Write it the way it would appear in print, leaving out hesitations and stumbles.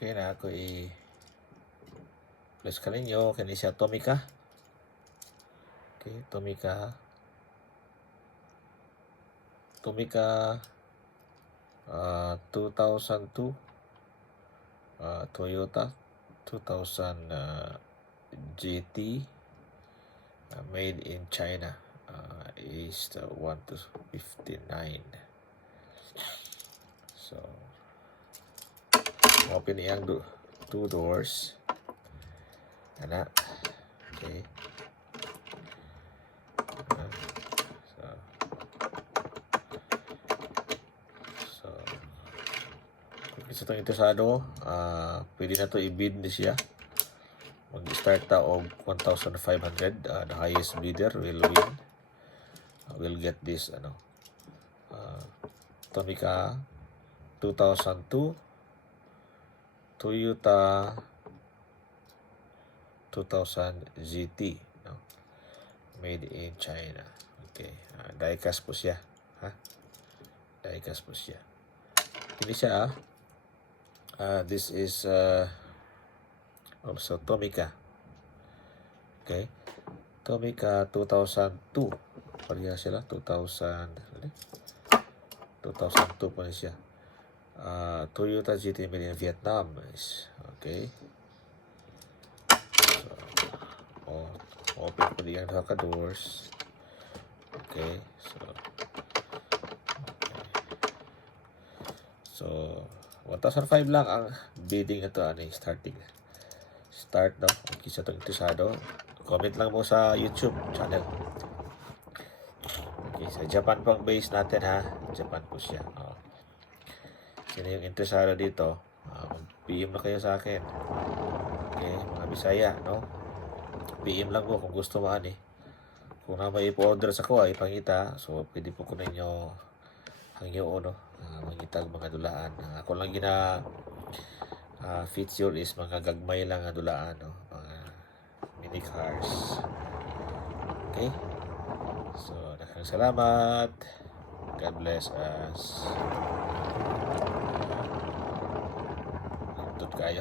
Okay na ako i-plus ka ninyo. Kani siya Tomica. Okay, Tomica 2002 Toyota 2000 GT made in China. Is the 1 to 59. So open yang two doors. Ana. Okay. Kung isa itong interesado, pwede na ito i-bid ni siya. Mag-start ta og 1,500. The highest bidder will win. Will get this Tomica 2002 Toyota 2000 GT, no? Made in China. Okay, die-cast po siya, ha? Die-cast po siya. Ini siya, this is also Tomica. Okay, Tomica 2002. Pareha sila, 2002 pa rin siya. Toyota GT made in Vietnam. Okay. So, open po diyan ka doors. Okay. So 1,005 lang ang bidding ito. Starting. Start, no? Okay, sa itong interesado, comment lang mo sa YouTube channel. Okay, sa Japan pang base natin, ha? Japan po siya. Sino yung interesado dito, PM na kayo sa akin. Okay, mga Bisaya, no? PM lang po kung gusto mo, kung na may ipo-order sa ko, ipangita. So, pwede po ko ninyo hangyo, no? Mangitag mga dulaan. Ako lang feature is mga gagmay lang nga dulaan, no? Mga mini cars. Okay? So, nakang salamat. God bless us. Tut kayo.